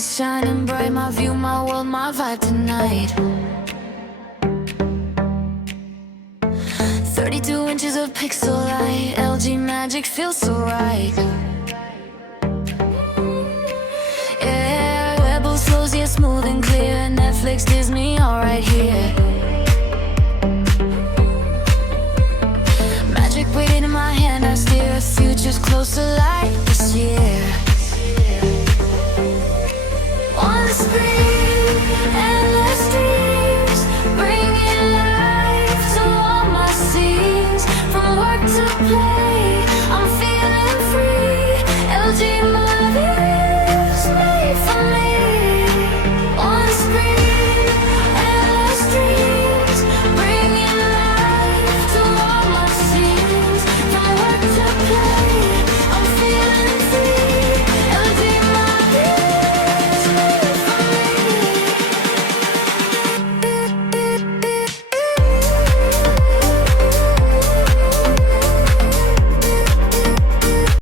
is shining bright, my view, my world, my vibe tonight. 32 inches of pixel light, LG magic feels so right. Yeah, rebel slows, yeah, smooth and clear. Netflix, Disney, all right here. Magic weighted in my hand, I steer. Future's close to life.